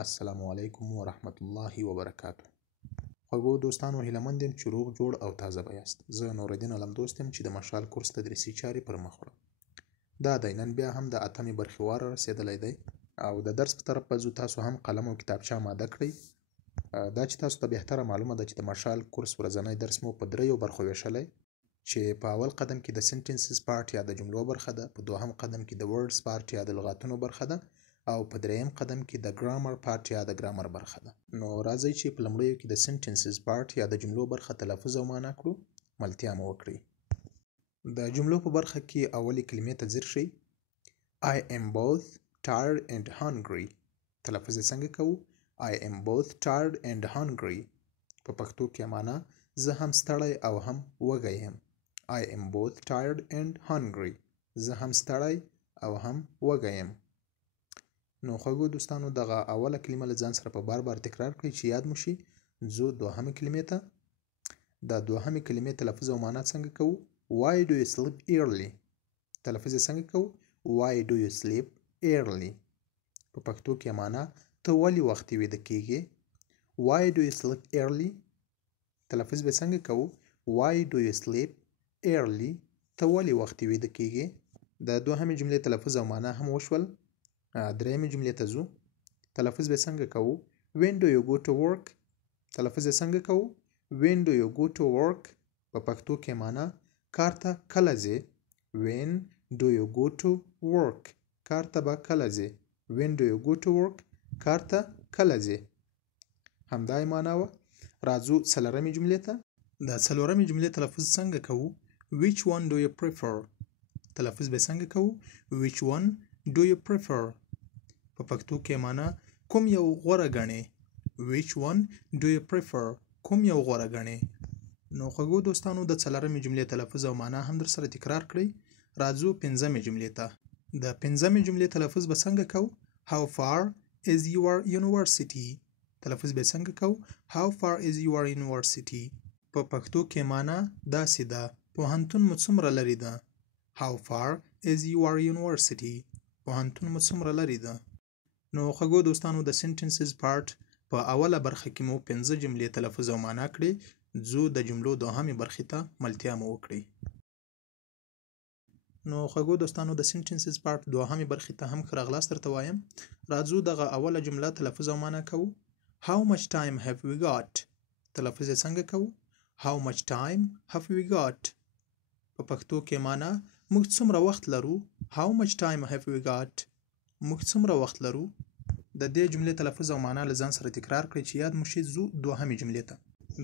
السلام علیکم ورحمت الله وبرکاته. خوږو دوستانو هیله یم چې روغ جوړ او تازه به یاست. زه نورالدین علم دوست یم چې د مشال کورس تدریسي چارې پر مخ وړم. دا دی نن بیا هم د اتمې برخې وار رسېدلی دی او د درس په طرف به ځو. تاسو هم قلم او کتابچه اماده کړئ. دا چې تاسو ته بهتره معلومه ده چې د مشال کورس ورځنی درس مو په دریو برخو ویشلی، چې په اول قدم کې د سنټنسز پارت یا د جملو برخه ده، په دوهم قدم کې د ورډز پارت یا د لغاتونو برخه ده، او په دریم قدم کې د ګرامر پارت یا د ګرامر برخه ده. نو راځئ چې په لومړیو کې د سنټنسز پارت یا د جملو برخه تلفظ او معنا کړو. ملتیا مو وکړئ. د جملو په برخه کې اولې کلمې ته ځیر شئ. I am both tired and hungry. تلفظ یې څنګه کوو؟ I am both tired and hungry. په پښتو کې معنا زه هم ستړی او هم وږی یم. I am both tired and hungry. زه هم ستړی او هم وږی یم. نو خوږو دوستانو دغه اوله کلمه له ځان سره په بار بار تکرار کړئ چې یاد مو شي. ځو دوهمې کلمې ته. د دوهمې کلمې تلفظ او معنا څنګه کوو؟ Why do you sleep early؟ تلفظ یې څنګه کوو؟ Why do you sleep early؟ په پښتو کې معنا ته ولې وختي ویده کېږې؟ Why do you sleep early؟ تلفظ به څنګه کوو؟ Why do you sleep early؟ ته ولې وختي ویده کېږې؟ د دوهمې جملې تلفظ او معنا هم وشول. درېیمې جملې ته ځو. تلفظ به څنګه کوو؟ When do you go to work؟ تلفظ یې څنګه کوو؟ When do you go to work؟ په پښتو کې معنا کار ته کله ځې؟ When do you go to work؟ کار ته به کله ځې؟ When do you go to work؟ کار ته کله ځې؟ همدا یې معنا وه. راځو څلورمې جملې ته. د څلورمې جملې تلفظ څنګه کوو؟ Which one do you prefer؟ تلفظ به څنګه کوو؟ Which one do you prefer؟ په پښتو کې معنا کوم یو غوره ګڼې؟ Which one do you prefer؟ کوم یو غوره ګڼې؟ نو خوږو دوستانو د څلورمې جملې تلفظ او معنا هم در سره تکرار کړئ. راځو پنځمې جملې ته. د پنځمې جملې تلفظ به څنګه کوو؟ How far is your university؟ تلفظ به څنګه کوو؟ How far is your university؟ په پښتو کې معنا داسې ده، پوهنتون مو څومره لرې ده؟ How far is your university؟ پوهنتون مو څومره لرې ده؟ نو خوږو دوستانو د سنټنسز پارت په اوله برخه کې مو 15 جملې تلفظ او معنا کړې. ځو د جملو دوهمې برخې ته ملتیا مو وکړئ. نو خوږو دوستانو د سنټنسز پارت دوهمې برخې ته هم ښه راغلاست درته وایم. راځو دغه اوله جمله تلفظ او معنا کوو. How much time have we got؟ تلفظ یې څنګه کوو؟ How much time have we got؟ په پښتو کې معنا موږ څومره وخت لرو؟ How much time have we got؟ موږ څومره وخت لرو؟ د دې جملې تلفظ او معنا له ځان سره تکرار کړئ چې یاد مو شي. ځو دوهمې جملې ته.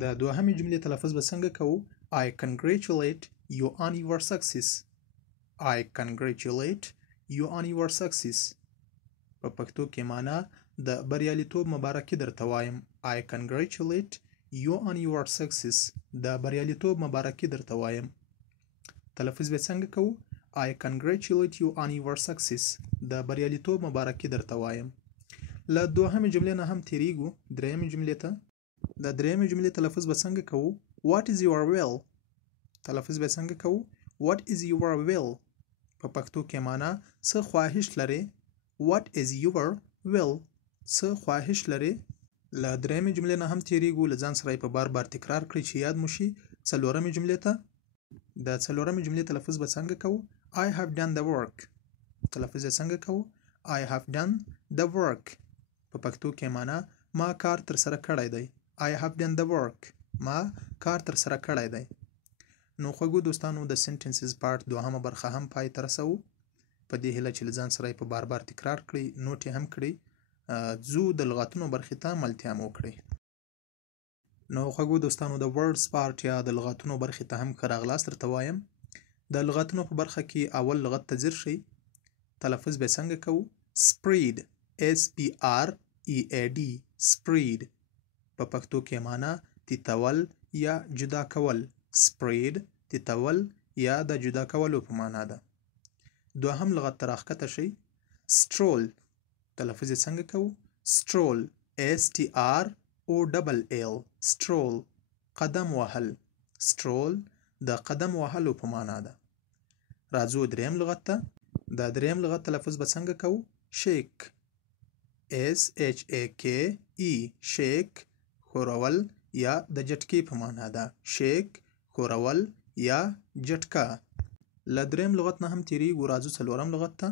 د دوهمې جملې تلفظ به څنګه کوو؟ I congratulate you on your success. I congratulate you on your success. په پښتو کې معنا د بریالیتوب مبارکي درته وایم. I congratulate you on your success. د بریالیتوب مبارکي درته وایم. تلفظ به څنګه کوو؟ I congratulate you on your success. د بریالیتوب مبارکي درته وایم. له دوهمې جملې نه هم تیریږو درېیمې جملې ته. د درېیمې جملې تلفظ به څنګه کوو؟ What is your will؟ تلفظ به څنګه کوو؟ What is your will؟ په پښتو کې معنا څه خواهش لرې؟ What is your will؟ څه خواهش لرې؟ له درېیمې جملې نه هم تیریږو. له ځان سره یې په بار بار تکرار کړئ چې یاد مو شي. څلورمې جملې ته. د څلورمې جملې تلفظ به څنګه کوو؟ I have done the work. تلفظ یې څنګه کوو؟ I have done the work. په پښتو کې معنا ما کار تر سره کړی دی. I have done the work. ما کار تر سره کړی دی. نو خوږو دوستانو د سنټنسز پارت دوهمه برخه هم پای ته رسوو. په دې هیله چې له ځان سره یې په بار بار تکرار کړئ، نوټ یې هم کړئ. ځو د لغاتونو برخې ته ملتیا مو وکړئ. نو خوږو دوستانو د ورډز پارت یا د لغاتونو برخې ته هم ښه راغلاست درته وایم. د لغاتونو په برخه کې اول لغت ته ځیر شئ. تلفظ به څنګه کوو؟ Spread. S-P-R-E-A-D. Spread. په پښتو کې معنا تیتول یا جدا کول. Spread تیتول یا د جدا کولو په معنا ده. دوهم لغت ته راښکته شئ. Stroll. تلفظ یې څنګه کوو؟ Stroll. S-T-R-O-L-L. Stroll. قدم وهل. Stroll د قدم وهلو په معنا ده. راځو دریم لغت ته. د دریم لغت تلفظ به څنګه کوو؟ Shake. SHAKE شیک ښورول یا د جټکې په معنا ده. شیک ښورول یا جټکه. له دریم لغت نه هم تیریږو. راځو څلورم لغت ته.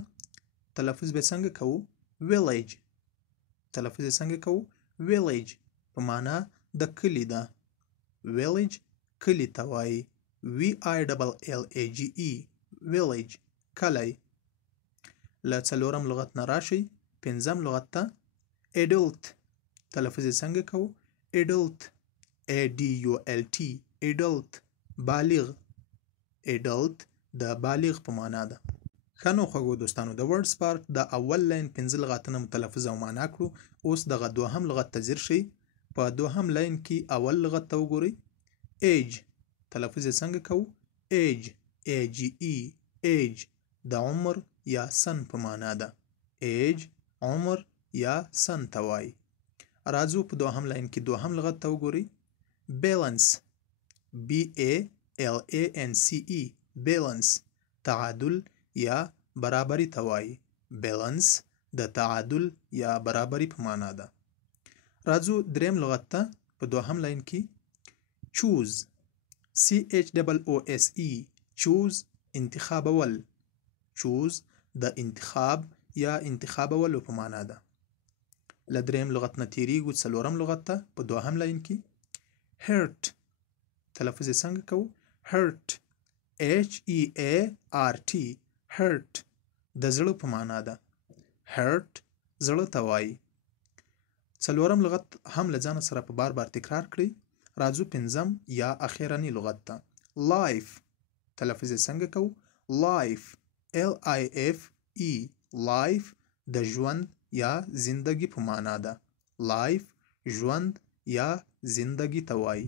تلفظ به څنګه کوو؟ village. تلفظ یې څنګه کوو؟ village په معنا د کلي ده. village کلي ته وایي. VILLAGE village کلی. له څلورم لغت نه راشئ پنځم لغت ته. adult. تلفظ یې څنګه کوو؟ adult ADULT adult بالغ. adult د بالغ په معنا ده. ښه نو خوږو دوستانو د ورډز پارت د اول لاین پنځه لغتونه مو تلفظ او معنا کړو. اوس دغه دوهم لغت ته ځیر شئ. په دوهم لاین کې اول لغت ته وګورئ. age. تلفظ یې څنګه کوو؟ age AGE age د عمر یا سن په معنا ده. age عمر یا سن ته وایي. راځو په دوهم لاین کې دوهم لغت ته وګورئ. balance BALANCE balance تعادل یا برابري ته وایي. balance د تعادل یا برابري په معنا ده. راځو دریم لغت ته په دوهم لاین کې. choose CHOOSE choose انتخابول. choose د انتخاب یا انتخابولو په معنا ده. له دریم لغت نه تیریږو څلورم لغت ته په دوهم لاین کې. hurt. تلفظ یې څنګه کوو؟ hurt HEART hurt د زړه په معنا ده. hurt زړه ته وایي. څلورم لغت هم له ځان سره په بار بار تکرار کړئ. راځو پنځم یا اخیرنی لغت ته. life. تلفظ یې څنګه کوو؟ life LIFE life د ژوند یا زندگی په معنا ده. life ژوند یا زندگی ته وایي.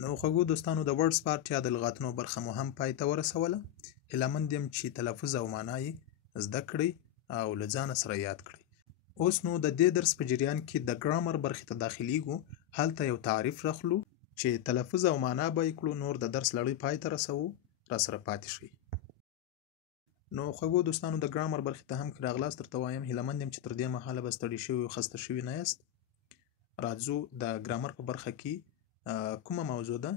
نو خوږو دوستانو د ورډز پارت یا د لغاتونو برخه مو هم پای ته ورسوله. هیلهمند یم چې تلفظ او معنا یې زده کړئ او له ځانه سره یاد کړئ. اوس نو د دې درس په جریان کې د ګرامر برخې ته داخلیږو. هلته یو تعریف راخلو چې تلفظ او معنا به یې کړو. نور د درس لړۍ پای ته رسوو. را سره پاتې شئ. نو خوږو دوستانو د ګرامر برخې ته هم که راغلاست درته وایم هیلهمند یم چې تر دې مهاله به ستړي شوي او خسته شوي نه یاست. راځو د ګرامر په برخه کې کومه موضوع ده؟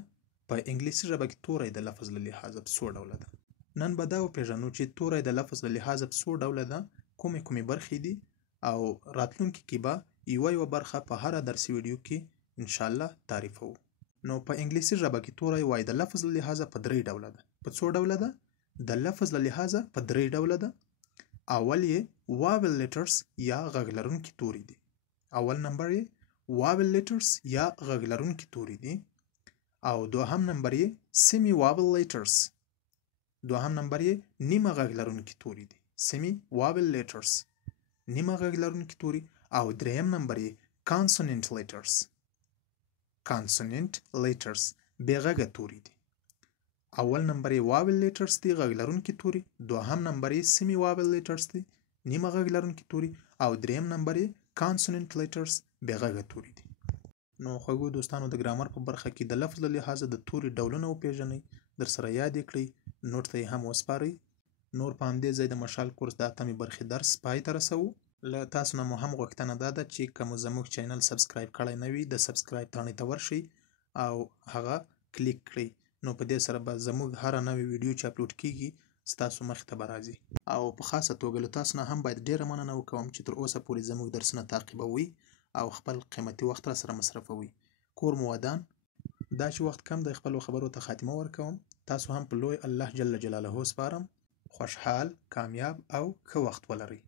په انګلیسي ژبه کې توری د لفظ له لحاظه په څو ډوله ده. نن به دا وپېژنو چې توری د لفظ له لحاظه په څو ډوله ده، کومې برخې دي، او راتلونکي کې به یوه برخه په هره درسي ویډیو کې انشاءالله تعریفوو. نو په انګلیسي ژبه کې توری وایي د لفظ له لحاظه په درې ډوله ده. په څو ډوله ده؟ د لفظ له لحاظه په درې ډوله ده. اول یې واول لیټرز یا غږ لرونکي توري دي. اول نمبر یې واول لیټرز یا غږ لرونکي توري دي. او دوهم نمبر یې سیمی واول لیټرز. دوهم نمبر یې نیمه غږ لرونکي توري دي. سیمی واول لیټرز نیمه غږ لرونکي توري. او دریم نمبر یې کانسوننت لیټرز. کانسوننت لیټرز بې غږه توري دي. اول نمبر یې واول لیټرز دي غږ لرونکي توري. دوهم نمبر یې سیمی واول لیټرز دي نیمه غږ لرونکي توري. او دریم نمبر یې کانسوننت لیټرز بې غږه توري دي. نو خوږو دوستانو د ګرامر په برخه کې د لفظ له لحاظه د توري ډولونه وپېژنئ، در سره یاد یې کړئ، نوټ ته یې هم وسپارئ. نور په همدې ځای د مشال کورس د اتمې برخې درس پای ته رسوو. له تاسو نه مو هم غوښتنه دا ده چې که مو زموږ چینل سبسکرایب کړی نه وي د سبسکرایب تڼۍ ته ورشئ او هغه کلیک کړئ. نو په دې سره به زموږ هره نوې ویډیو چې اپلوډ کیږي ستاسو مخې ته به راځي. او په خاصه توګه له تاسو نه هم باید ډیره مننه وکوم چې تر اوسه پورې زموږ درسونه تعقیبوئ او خپل قیمتي وخت را سره مصرفوئ. کور مو ودان. دا چې وخت کم دی خپلو خبرو ته خاتمه ورکوم. تاسو هم په لوی الله جل جلاله سپارم. خوشحال، کامیاب او ښه وخت ولرئ.